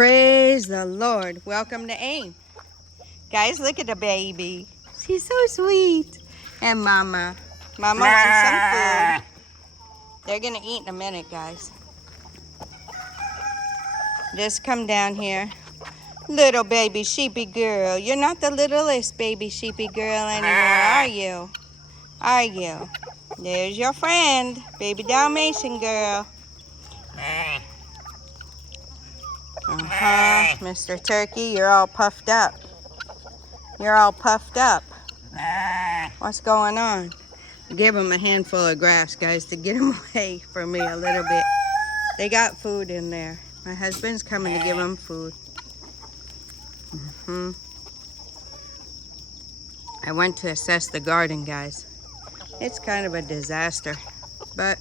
Praise the Lord. Welcome to AIM. Guys, look at the baby. She's so sweet. And Mama. Mama wants some food. They're going to eat in a minute, guys. Just come down here. Little baby sheepy girl. You're not the littlest baby sheepy girl anymore, are you? Are you? There's your friend, baby Dalmatian girl. Mr. Turkey, you're all puffed up. You're all puffed up. What's going on? Give them a handful of grass, guys, to get them away from me a little bit. They got food in there. My husband's coming to give them food. I went to assess the garden, guys. It's kind of a disaster, but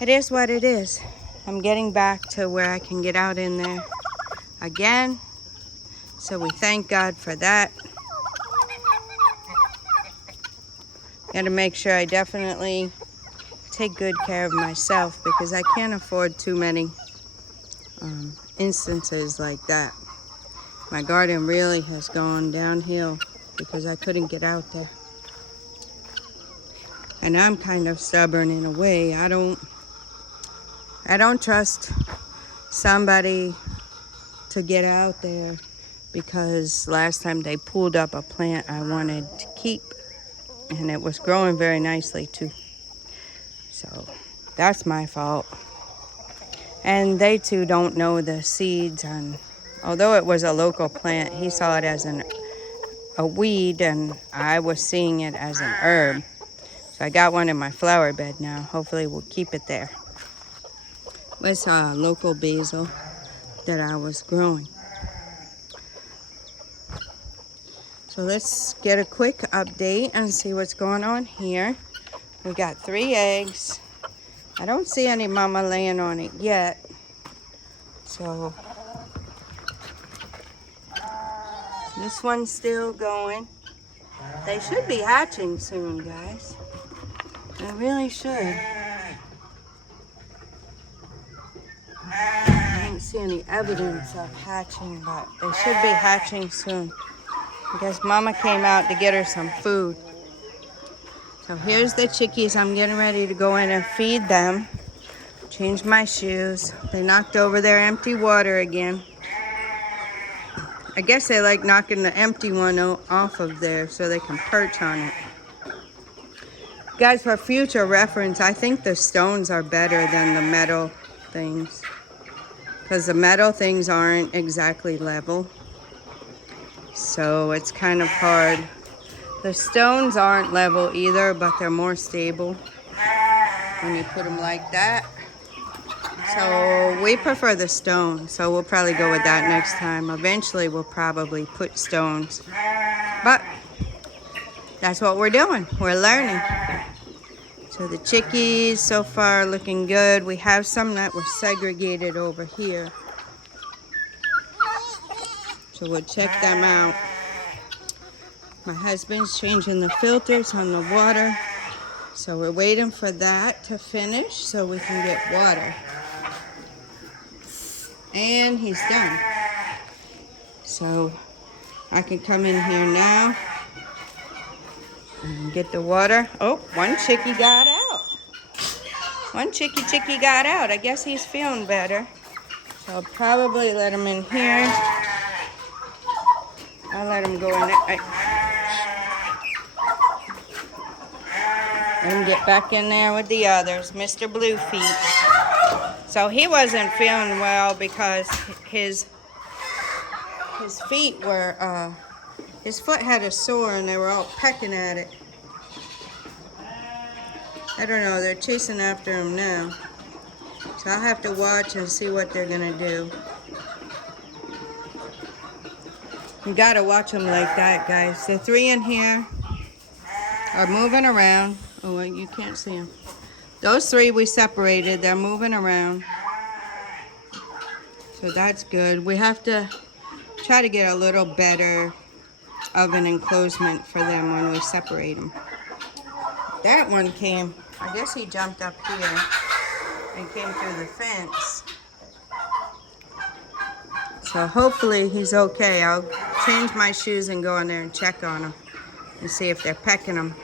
it is what it is. I'm getting back to where I can get out in there again. So we thank God for that. Got to make sure I definitely take good care of myself because I can't afford too many instances like that. My garden really has gone downhill because I couldn't get out there. And I'm kind of stubborn in a way. I don't trust somebody to get out there because last time they pulled up a plant I wanted to keep and it was growing very nicely too. So that's my fault. And they too don't know the seeds on, although it was a local plant, he saw it as a weed and I was seeing it as an herb. So I got one in my flower bed now. Hopefully we'll keep it there. It's local basil that I was growing. So let's get a quick update and see what's going on here. We got 3 eggs. I don't see any mama laying on it yet. So this one's still going. They should be hatching soon, guys. They really should. I don't see any evidence of hatching, but they should be hatching soon. I guess Mama came out to get her some food. So here's the chickies. I'm getting ready to go in and feed them. Change my shoes. They knocked over their empty water again. I guess they like knocking the empty one off of there so they can perch on it. Guys, for future reference, I think the stones are better than the metal things. Because the metal things aren't exactly level. So it's kind of hard. The stones aren't level either, but they're more stable when you put them like that. So we prefer the stone, so we'll probably go with that next time. Eventually we'll probably put stones. But that's what we're doing. We're learning. So the chickies so far looking good. We have some that were segregated over here. So we'll check them out. My husband's changing the filters on the water. So we're waiting for that to finish so we can get water. And he's done. So I can come in here now and get the water. Oh, one chickie got out. One chickie got out. I guess he's feeling better. So I'll probably let him in here. I'll let him go in there. And get back in there with the others, Mr. Blue Feet. So he wasn't feeling well because his feet were, his foot had a sore and they were all pecking at it. I don't know, they're chasing after him now. So I'll have to watch and see what they're gonna do. You gotta watch them like that, guys. The 3 in here are moving around. Oh, you can't see them. Those 3 we separated. They're moving around. So that's good. We have to try to get a little better of an enclosement for them when we separate them. That one came, I guess he jumped up here and came through the fence. So hopefully he's okay. I'll change my shoes and go in there and check on him and see if they're pecking him.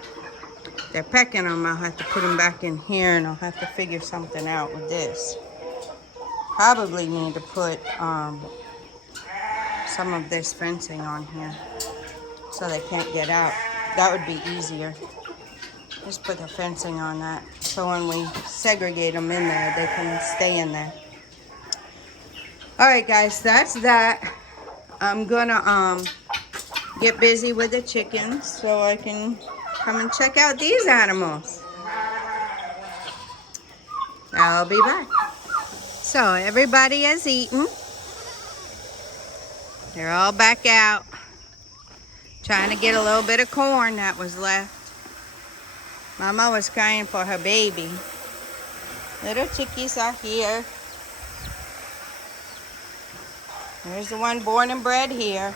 If they're pecking him, I'll have to put him back in here and I'll have to figure something out with this. Probably need to put some of this fencing on here so they can't get out. That would be easier. Just put the fencing on that so when we segregate them in there, they can stay in there. All right, guys, that's that. I'm gonna get busy with the chickens so I can come and check out these animals. I'll be back. So everybody has eaten. They're all back out, trying to get a little bit of corn that was left. Mama was crying for her baby. Little chickies are here. There's the one born and bred here.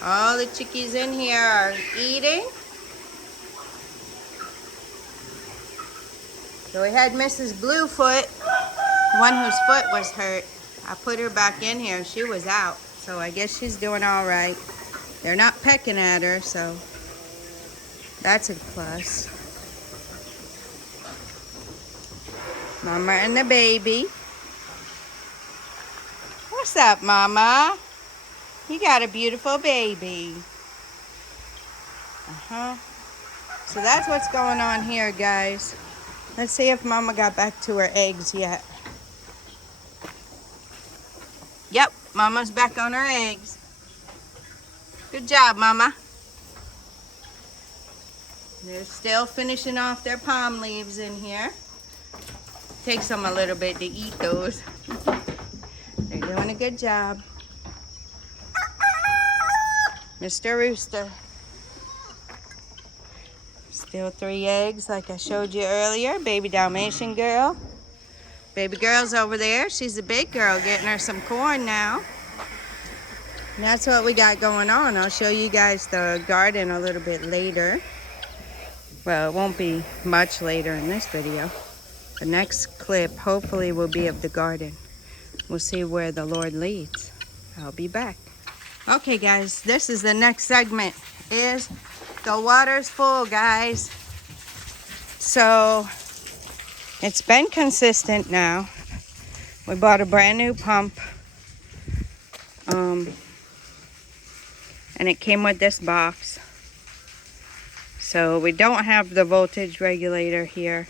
All the chickies in here are eating. So we had Mrs. Bluefoot, the one whose foot was hurt. I put her back in here. She was out. So I guess she's doing all right. They're not pecking at her, so that's a plus. Mama and the baby. What's up, Mama? You got a beautiful baby. So that's what's going on here, guys. Let's see if Mama got back to her eggs yet. Yep, Mama's back on her eggs. Good job, Mama. They're still finishing off their palm leaves in here. Takes them a little bit to eat those. They're doing a good job. Mr. Rooster. Still 3 eggs like I showed you earlier. Baby Dalmatian girl. Baby girl's over there. She's a big girl getting her some corn now. And that's what we got going on. I'll show you guys the garden a little bit later. Well, it won't be much later in this video. The next clip hopefully will be of the garden. We'll see where the Lord leads. I'll be back. Okay, guys, this is the next segment. Is the water's full, guys. So it's been consistent now. We bought a brand new pump. And it came with this box. So we don't have the voltage regulator here.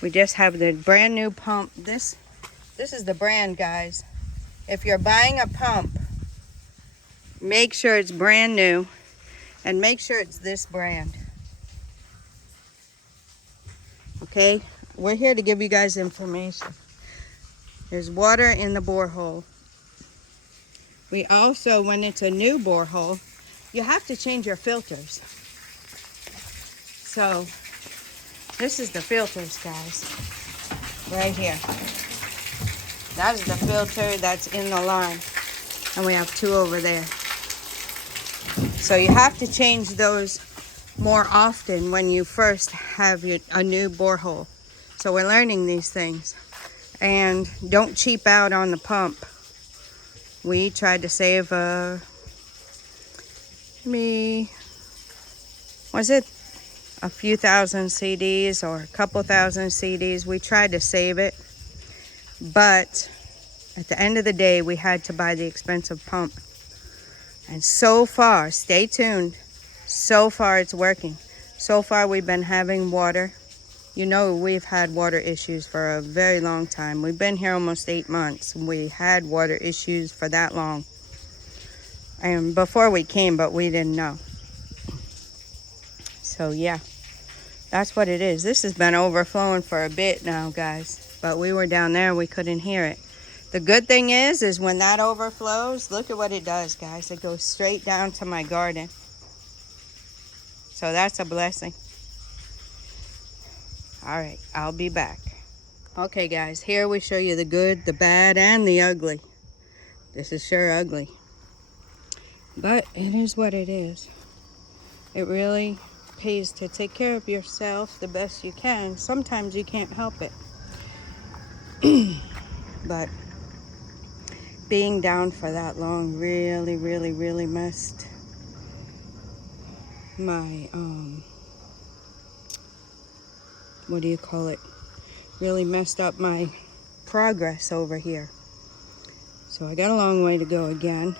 We just have the brand new pump. This is the brand, guys. If you're buying a pump, make sure it's brand new and make sure it's this brand. Okay, we're here to give you guys information. There's water in the borehole. We also, when it's a new borehole, you have to change your filters. So this is the filters, guys, right here. That is the filter that's in the line. And we have 2 over there. So you have to change those more often when you first have a new borehole. So we're learning these things. And don't cheap out on the pump. We tried to save was it a few thousand CDs or a couple thousand CDs? We tried to save it. But at the end of the day, we had to buy the expensive pump. And so far, stay tuned, so far it's working. So far we've been having water. You know, we've had water issues for a very long time. We've been here almost 8 months. We had water issues for that long. And before we came, but we didn't know. So yeah, that's what it is. This has been overflowing for a bit now, guys. But we were down there and we couldn't hear it. The good thing is when that overflows, look at what it does, guys. It goes straight down to my garden. So that's a blessing. All right, I'll be back. Okay, guys, here we show you the good, the bad, and the ugly. This is sure ugly. But it is what it is. It really pays to take care of yourself the best you can. Sometimes you can't help it. But being down for that long really messed my, what do you call it? Really messed up my progress over here. So I got a long way to go again.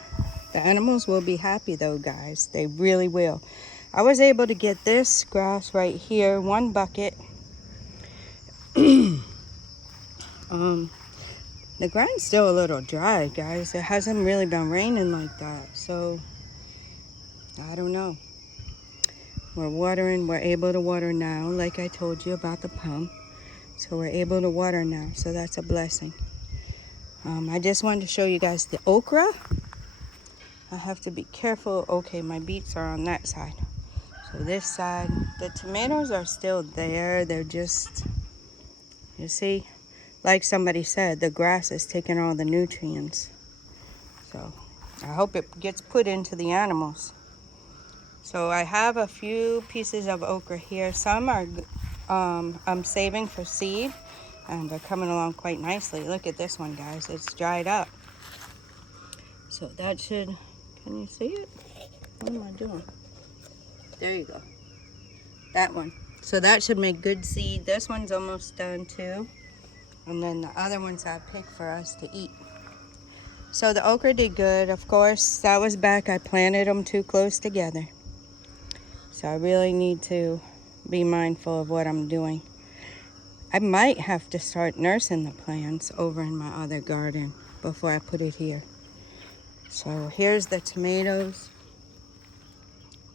The animals will be happy though, guys. They really will. I was able to get this grass right here, 1 bucket. The ground's still a little dry, guys. It hasn't really been raining like that. So, I don't know. We're watering. We're able to water now, like I told you about the pump. So we're able to water now. So that's a blessing. I just wanted to show you guys the okra. I have to be careful. Okay, my beets are on that side. So this side, the tomatoes are still there. They're just, you see, like somebody said, the grass is taking all the nutrients. So I hope it gets put into the animals. So I have a few pieces of okra here. Some are I'm saving for seed, and they're coming along quite nicely. Look at this one, guys. It's dried up. So that should, can you see it? What am I doing? There you go. That one. So that should make good seed. This one's almost done too. And then the other ones I picked for us to eat. So the okra did good. Of course, that was back. I planted them too close together. So I really need to be mindful of what I'm doing. I might have to start nursing the plants over in my other garden before I put it here. So here's the tomatoes.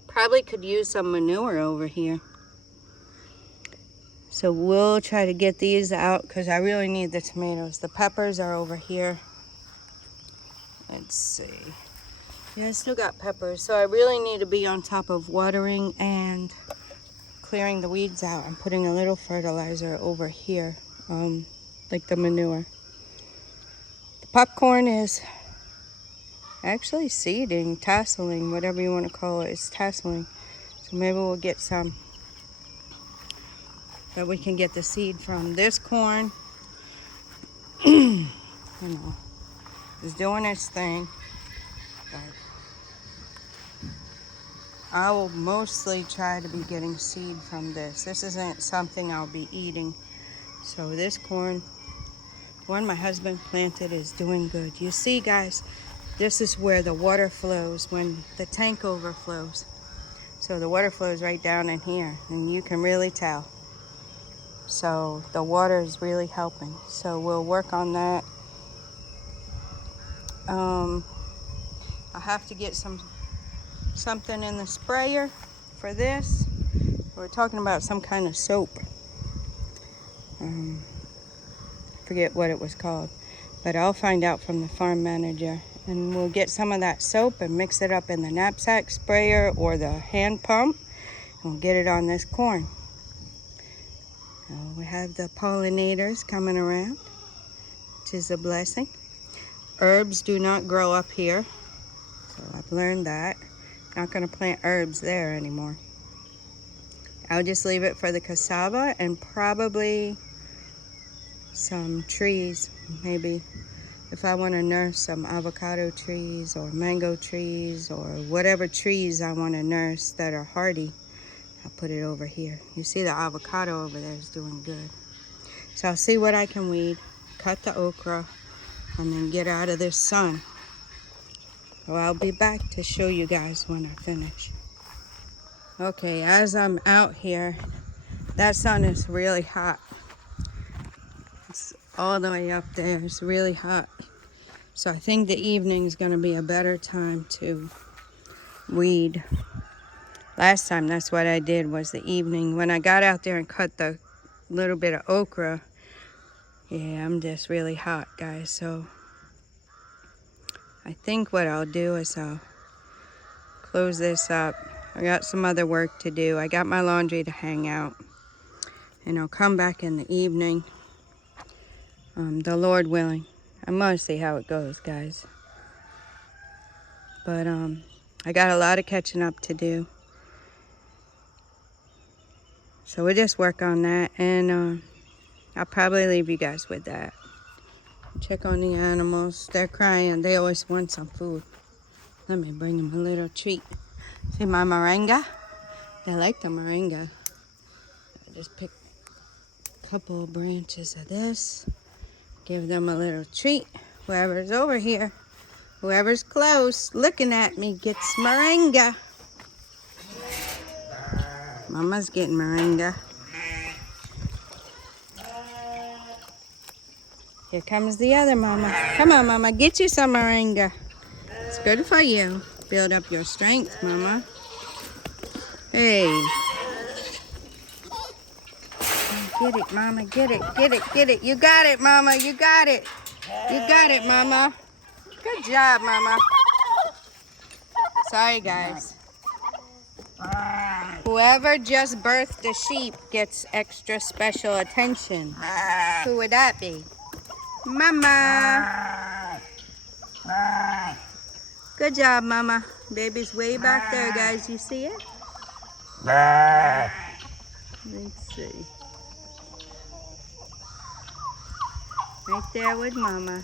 Probably could use some manure over here. So we'll try to get these out because I really need the tomatoes. The peppers are over here. Let's see. Yeah, I still got peppers. So I really need to be on top of watering and clearing the weeds out. I'm putting a little fertilizer over here, like the manure. The popcorn is actually seeding, tasseling, whatever you want to call it. It's tasseling. So maybe we'll get some that we can get the seed from. This corn, you know, is doing its thing. But I will mostly try to be getting seed from this. This isn't something I'll be eating. So this corn, one my husband planted, is doing good. You see, guys, this is where the water flows when the tank overflows. So the water flows right down in here, and you can really tell. So the water is really helping. So we'll work on that. I have to get something in the sprayer for this. We're talking about some kind of soap. Forget what it was called, but I'll find out from the farm manager, and we'll get some of that soap and mix it up in the knapsack sprayer or the hand pump, and we'll get it on this corn. We have the pollinators coming around, which is a blessing. Herbs do not grow up here, so I've learned that. Not going to plant herbs there anymore. I'll just leave it for the cassava and probably some trees. Maybe if I want to nurse some avocado trees or mango trees or whatever trees I want to nurse that are hardy, I'll put it over here. You see the avocado over there is doing good. So I'll see what I can weed, cut the okra, and then get out of this sun. So I'll be back to show you guys when I finish. Okay, as I'm out here, that sun is really hot. It's all the way up there. It's really hot. So I think the evening is going to be a better time to weed. Last time, that's what I did, was the evening. When I got out there and cut the little bit of okra, yeah, I'm just really hot, guys. So I think what I'll do is I'll close this up. I got some other work to do. I got my laundry to hang out. And I'll come back in the evening, the Lord willing. I'm going to see how it goes, guys. But I got a lot of catching up to do. So we'll just work on that, and I'll probably leave you guys with that. check on the animals. They're crying. They always want some food. Let me bring them a little treat. See my moringa? They like the moringa. I just picked a couple of branches of this. Give them a little treat. Whoever's over here, whoever's close, looking at me gets moringa. Mama's getting moringa. Here comes the other mama. Come on, mama, get you some moringa. It's good for you. Build up your strength, mama. Hey. Get it, mama, get it, get it, get it. You got it, mama, you got it. You got it, mama. Good job, mama. Sorry, guys. Whoever just birthed a sheep gets extra special attention. Who would that be? Mama. Good job, mama. Baby's way back there, guys. You see it? Let's see. Right there with mama.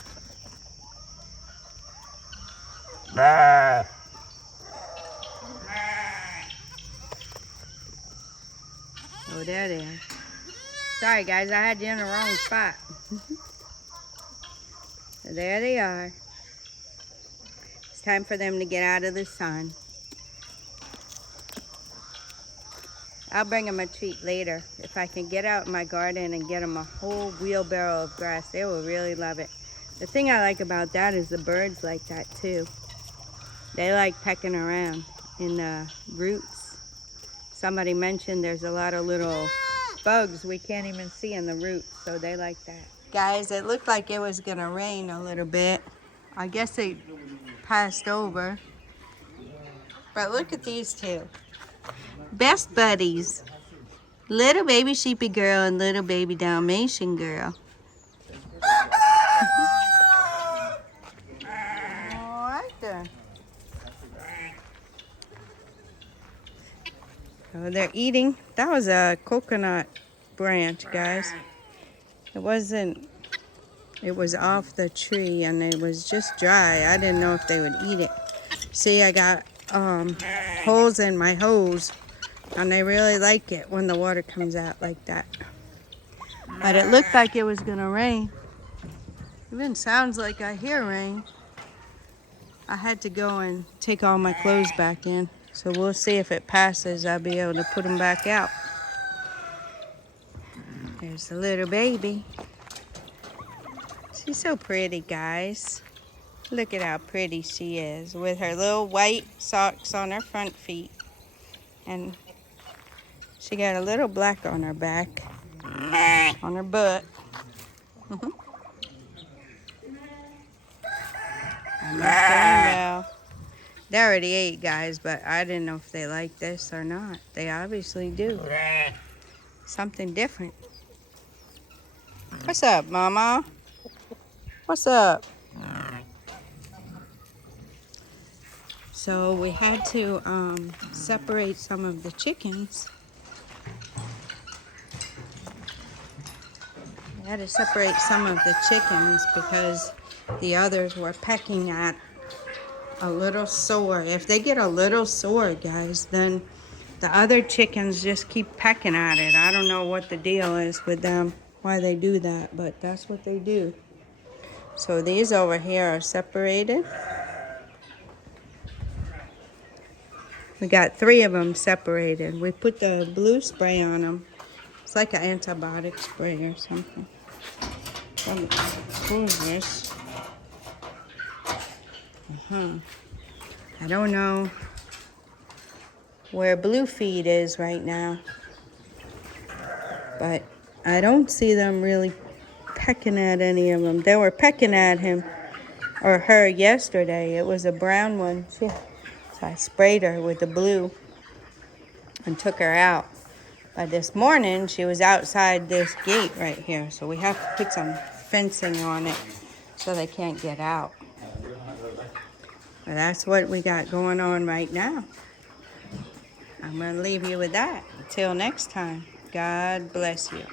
Oh, there they are. Sorry, guys, I had you in the wrong spot. There they are. It's time for them to get out of the sun. I'll bring them a treat later. If I can get out in my garden and get them a whole wheelbarrow of grass, they will really love it. The thing I like about that is the birds like that too. They like pecking around in the roots. Somebody mentioned there's a lot of little bugs we can't even see in the roots, so they like that. Guys, it looked like it was gonna rain a little bit. I guess it passed over. But look at these two. Best buddies. Little baby sheepy girl and little baby Dalmatian girl. Right there. Oh, they're eating. That was a coconut branch, guys. It wasn't, it was off the tree and it was just dry. I didn't know if they would eat it. See, I got holes in my hose and they really like it when the water comes out like that. But it looked like it was gonna rain. Even sounds like I hear rain. I had to go and take all my clothes back in. So we'll see if it passes. I'll be able to put them back out. There's the little baby. She's so pretty, guys. Look at how pretty she is with her little white socks on her front feet. And she got a little black on her back, on her butt. And they're well. They already ate, guys, but I didn't know if they like this or not. They obviously do. Something different. What's up, Mama? What's up? So we had to separate some of the chickens. We had to separate some of the chickens because the others were pecking at a little sore. If they get a little sore, guys, then the other chickens just keep pecking at it. I don't know what the deal is with them, why they do that, but that's what they do. So these over here are separated. We got 3 of them separated. We put the blue spray on them. It's like an antibiotic spray or something. Who's this? I don't know where Bluefeet is right now, but I don't see them really pecking at any of them. They were pecking at him or her yesterday. It was a brown one. So I sprayed her with the blue and took her out. But this morning she was outside this gate right here, so we have to put some fencing on it so they can't get out. But that's what we got going on right now. I'm going to leave you with that. Until next time, God bless you.